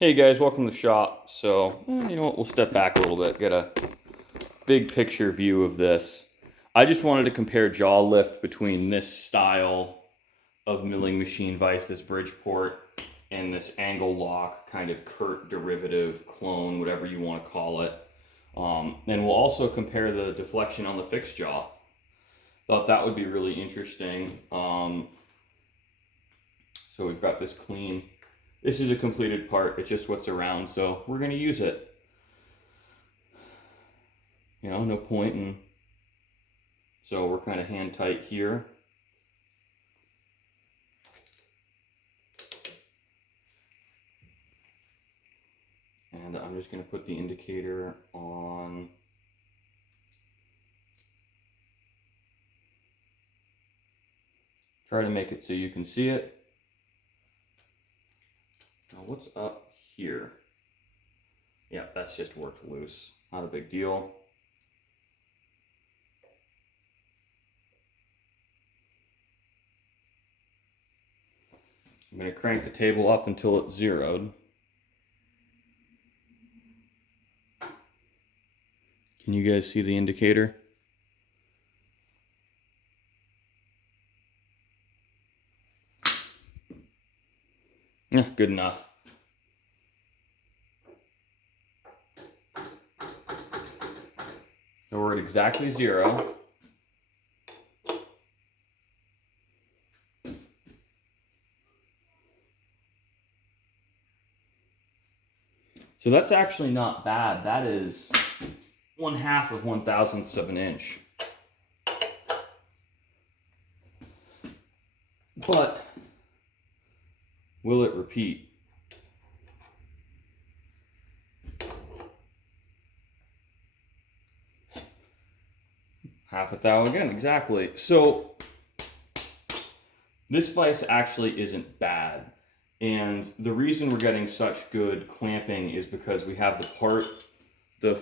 Hey guys, welcome to the shop. So, you know what, we'll step back a little bit, get a big picture view of this. I just wanted to compare jaw lift between this style of milling machine vise, this Bridgeport, and this angle lock kind of Kurt derivative clone, whatever you want to call it. And we'll also compare the deflection on the fixed jaw. Thought that would be really interesting. So we've got this clean. This is a completed part, it's just what's around, so we're going to use it. You know, no point in... So we're kind of hand tight here. And I'm just going to put the indicator on. Try to make it so you can see it. Now what's up here? Yeah, that's just worked loose. Not a big deal. I'm going to crank the table up until it's zeroed. Can you guys see the indicator? Yeah, good enough. So we're at exactly 0. So that's actually not bad. That is 1/2 of 1/1000th of an inch. But will it repeat? Half a thou again, exactly. So this vise actually isn't bad. And the reason we're getting such good clamping is because we have the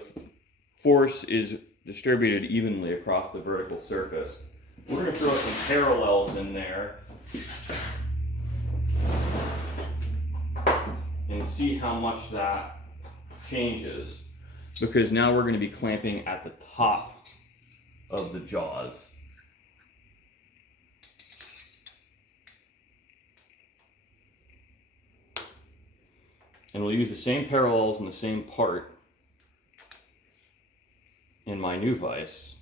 force is distributed evenly across the vertical surface. We're going to throw some parallels in there and see how much that changes, because now we're going to be clamping at the top of the jaws. And we'll use the same parallels in the same part in my new vise.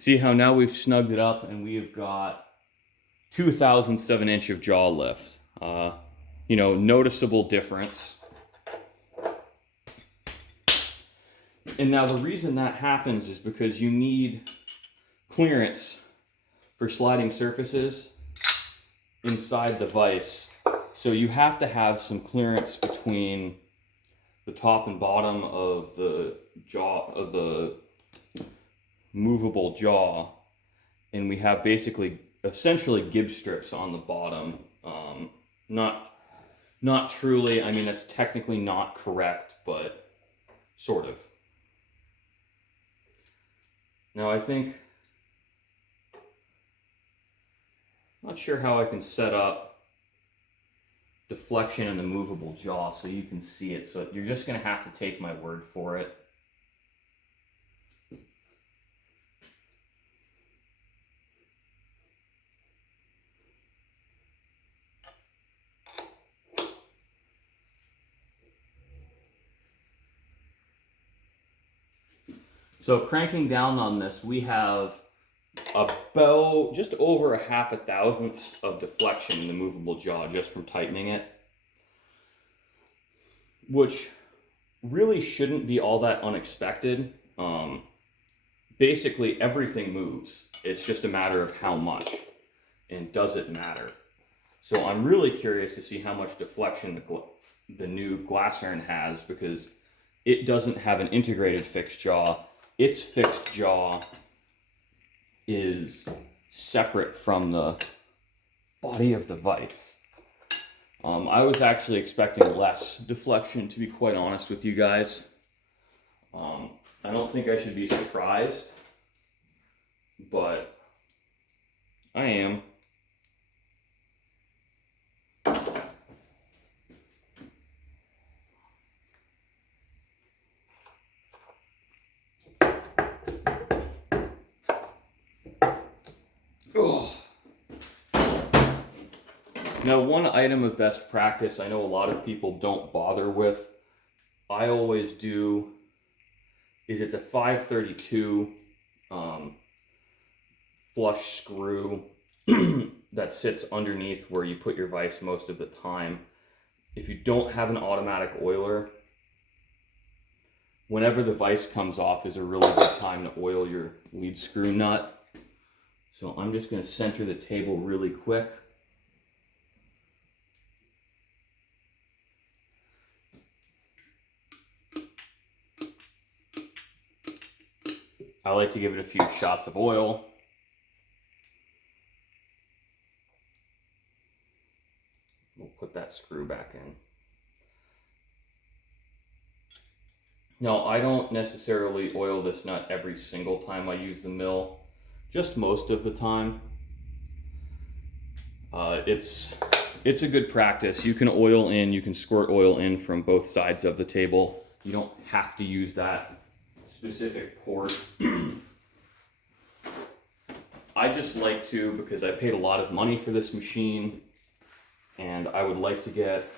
See how now we've snugged it up and we've got 2/1000 of an inch of jaw lift. You know, noticeable difference. And now the reason that happens is because you need clearance for sliding surfaces inside the vise. So you have to have some clearance between the top and bottom of the jaw, of the movable jaw, and we have basically essentially gib strips on the bottom. Not truly, I mean that's technically not correct, but sort of. Now I think, not sure how I can set up deflection in the movable jaw so you can see it, so you're just going to have to take my word for it. So cranking down on this, we have about just over 1/2 thousandths of deflection in the movable jaw just from tightening it, which really shouldn't be all that unexpected. Basically everything moves. It's just a matter of how much, and does it matter? So I'm really curious to see how much deflection the new Glacern has, because it doesn't have an integrated fixed jaw. Its fixed jaw is separate from the body of the vise. I was actually expecting less deflection, to be quite honest with you guys. I don't think I should be surprised, but I am. Oh. Now, one item of best practice I know a lot of people don't bother with, I always do, is it's a 532 flush screw that sits underneath where you put your vise most of the time. If you don't have an automatic oiler, whenever the vise comes off is a really good time to oil your lead screw nut. So I'm just going to center the table really quick. I like to give it a few shots of oil. We'll put that screw back in. Now, I don't necessarily oil this nut every single time I use the mill, just most of the time. It's a good practice. You can oil in, you can squirt oil in from both sides of the table. You don't have to use that specific port. I just like to, because I paid a lot of money for this machine, and I would like to get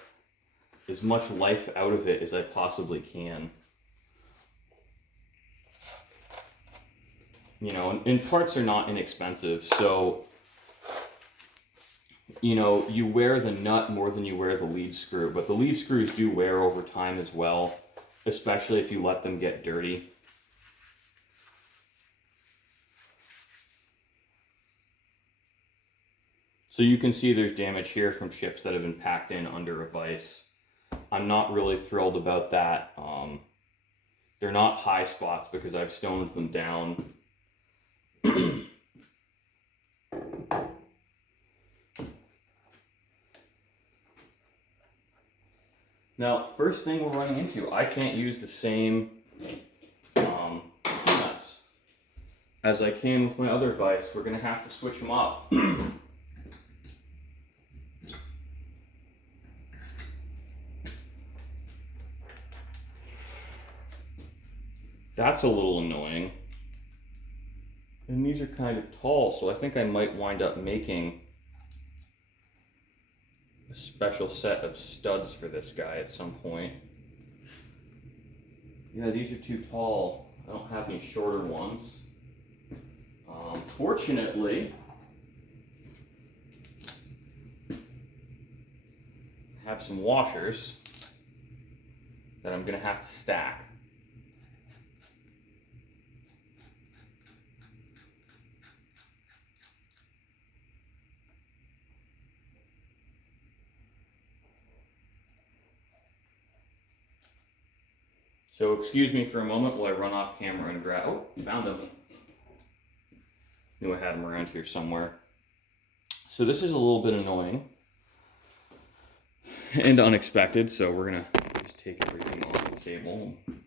as much life out of it as I possibly can. You know, and parts are not inexpensive, so, you know, you wear the nut more than you wear the lead screw, but the lead screws do wear over time as well, especially if you let them get dirty. So you can see there's damage here from chips that have been packed in under a vise. I'm not really thrilled about that. They're not high spots because I've stoned them down. Now, first thing we're running into, I can't use the same nuts as I can with my other vise. We're going to have to switch them up. That's a little annoying. And these are kind of tall, so I think I might wind up making a special set of studs for this guy at some point. Yeah, these are too tall. I don't have any shorter ones. Fortunately, I have some washers that I'm going to have to stack. So excuse me for a moment while I run off camera and grab, oh, found him. Knew I had him around here somewhere. So this is a little bit annoying and unexpected, so we're gonna just take everything off the table and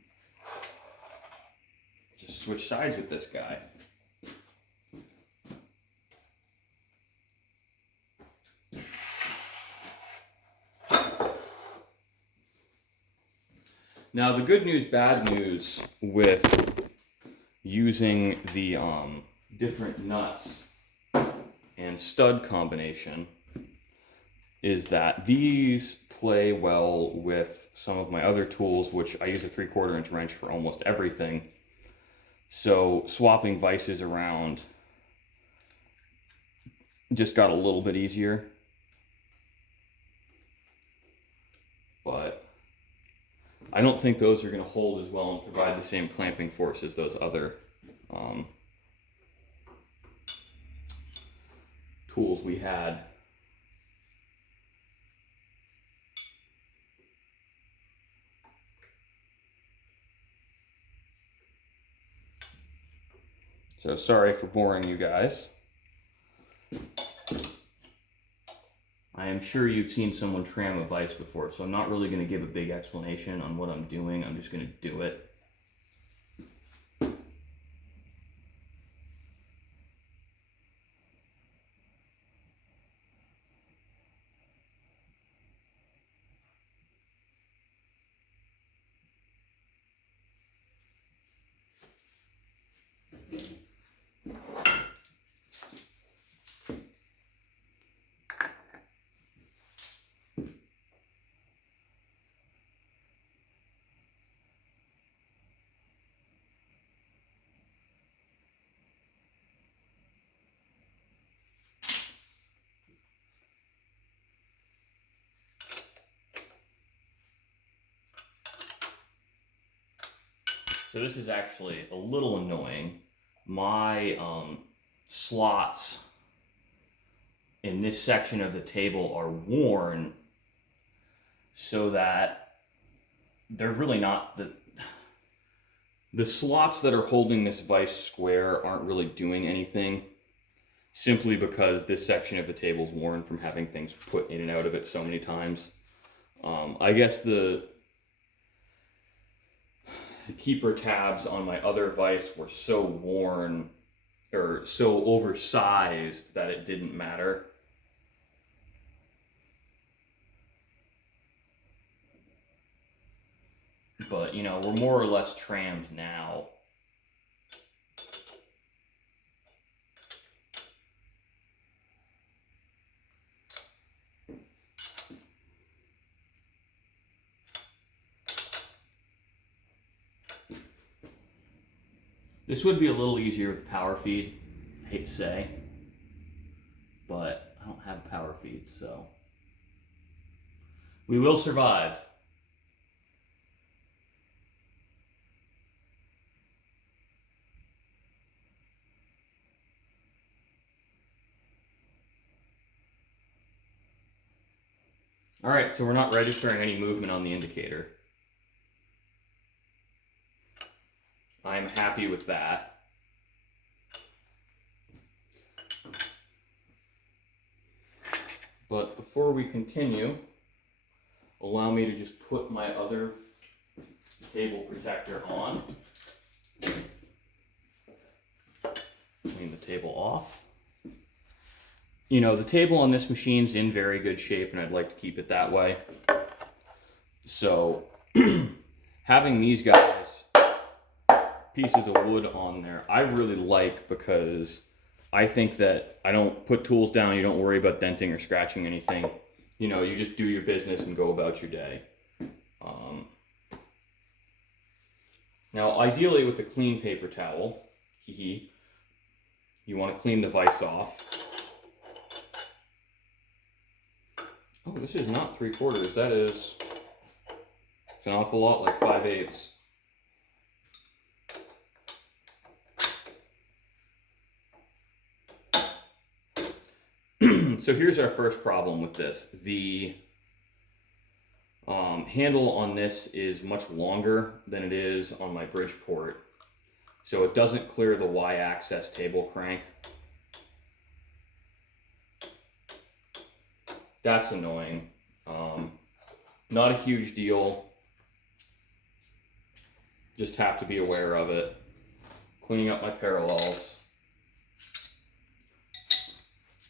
just switch sides with this guy. Now the good news, bad news with using the different nuts and stud combination is that these play well with some of my other tools, which I use a 3/4 inch wrench for almost everything. So swapping vices around just got a little bit easier. But I don't think those are going to hold as well and provide the same clamping force as those other tools we had. So sorry for boring you guys. I am I'm sure you've seen someone tram a vise before, so I'm not really going to give a big explanation on what I'm doing. I'm just going to do it. So this is actually a little annoying. My slots in this section of the table are worn so that they're really not the slots that are holding this vise square aren't really doing anything, simply because this section of the table is worn from having things put in and out of it so many times. I guess the keeper tabs on my other vise were so worn or so oversized that it didn't matter. But, you know, we're more or less trammed now. This would be a little easier with power feed, I hate to say, but I don't have a power feed, so we will survive. All right, so we're not registering any movement on the indicator. I'm happy with that. But before we continue, allow me to just put my other table protector on. Clean the table off. You know, the table on this machine's in very good shape, and I'd like to keep it that way. So, having these guys, pieces of wood on there, I really like, because I think that I don't put tools down, you don't worry about denting or scratching anything. You know, you just do your business and go about your day. Now, ideally with a clean paper towel, you want to clean the vise off. Oh, this is not 3/4. That is, it's an awful lot like 5/8. So here's our first problem with this. The handle on this is much longer than it is on my Bridgeport, so it doesn't clear the Y-axis table crank. That's annoying. Not a huge deal. Just have to be aware of it. Cleaning up my parallels.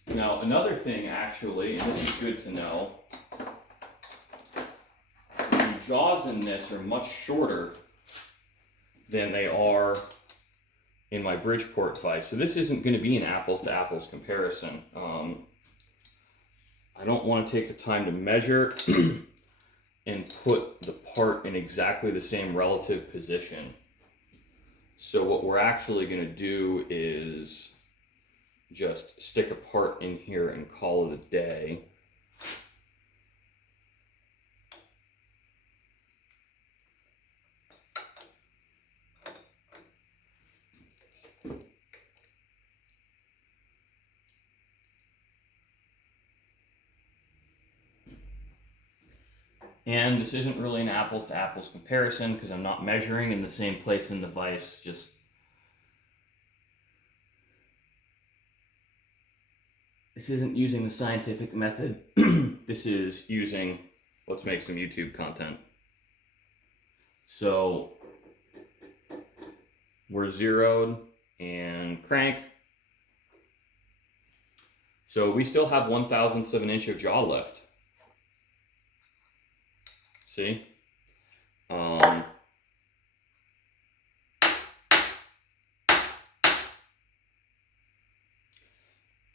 Now, another thing actually, and this is good to know, the jaws in this are much shorter than they are in my Bridgeport vise. So this isn't going to be an apples to apples comparison. I don't want to take the time to measure and put the part in exactly the same relative position. So what we're actually going to do is just stick a part in here and call it a day. And this isn't really an apples to apples comparison because I'm not measuring in the same place in the vise, just this isn't using the scientific method. This is using, let's make some YouTube content. So we're zeroed and crank. So we still have 1/1000th of an inch of jaw lift. See?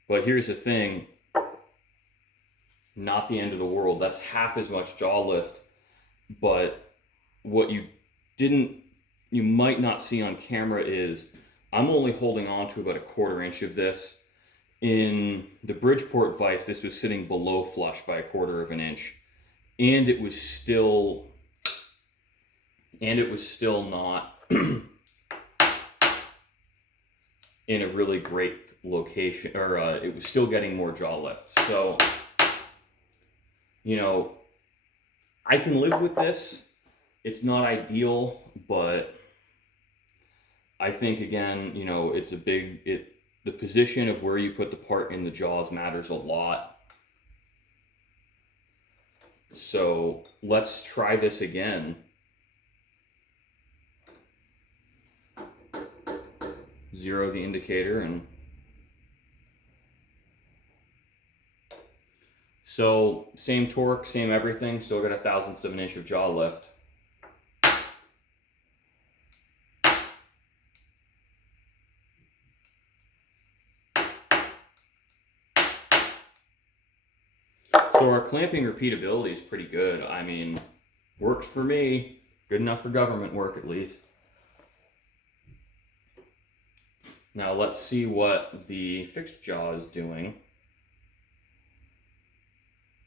But here's the thing, not the end of the world. That's half as much jaw lift. But what you might not see on camera is I'm only holding on to about 1/4 inch of this. In the Bridgeport vise, this was sitting below flush by 1/4 of an inch. And it was still not in a really great location, or it was still getting more jaw lift. So, you know, I can live with this. It's not ideal, but I think, again, you know, it's the position of where you put the part in the jaws matters a lot. So let's try this again. Zero the indicator, and so same torque, same everything, still got 1/1000th of an inch of jaw lift. So our clamping repeatability is pretty good. I mean, works for me. Good enough for government work, at least. Now let's see what the fixed jaw is doing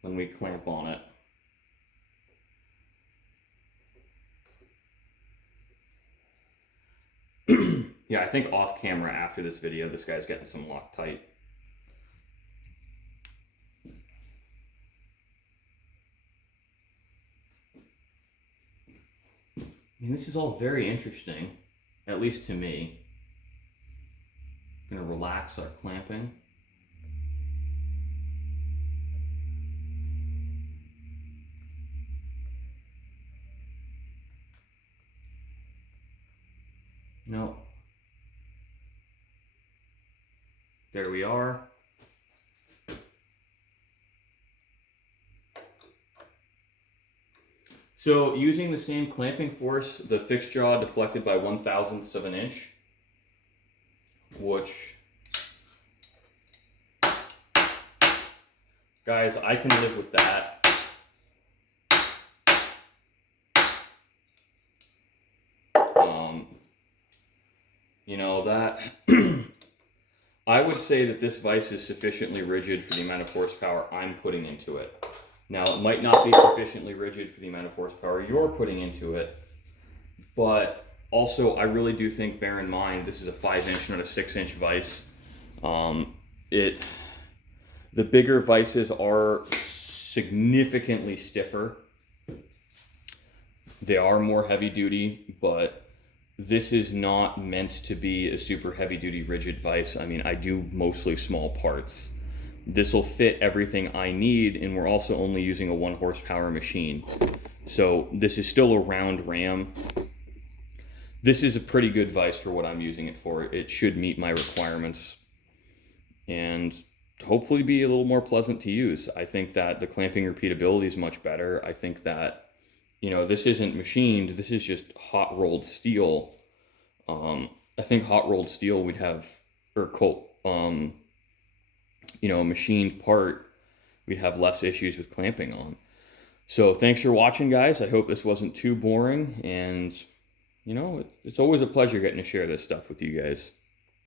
when we clamp on it. Yeah, I think off camera after this video, this guy's getting some Loctite. I mean, this is all very interesting, at least to me. I'm gonna relax our clamping. No. There we are. So using the same clamping force, the fixed jaw deflected by 1/1000th of an inch, which, guys, I can live with that. You know, that I would say that this vise is sufficiently rigid for the amount of horsepower I'm putting into it. Now, it might not be sufficiently rigid for the amount of horsepower you're putting into it, but also I really do think, bear in mind, this is a 5-inch, not a 6-inch vise. The bigger vices are significantly stiffer. They are more heavy duty, but this is not meant to be a super heavy duty rigid vise. I mean, I do mostly small parts. This will fit everything I need, and we're also only using a 1 horsepower machine. So this is still a round ram. This is a pretty good vise for what I'm using it for. It should meet my requirements and hopefully be a little more pleasant to use. I think that the clamping repeatability is much better. I think that, you know, this isn't machined, this is just hot rolled steel. I think hot rolled steel we'd have, or you know, a machined part, we'd have less issues with clamping on. So thanks for watching, guys. I hope this wasn't too boring, and you know, it's always a pleasure getting to share this stuff with you guys.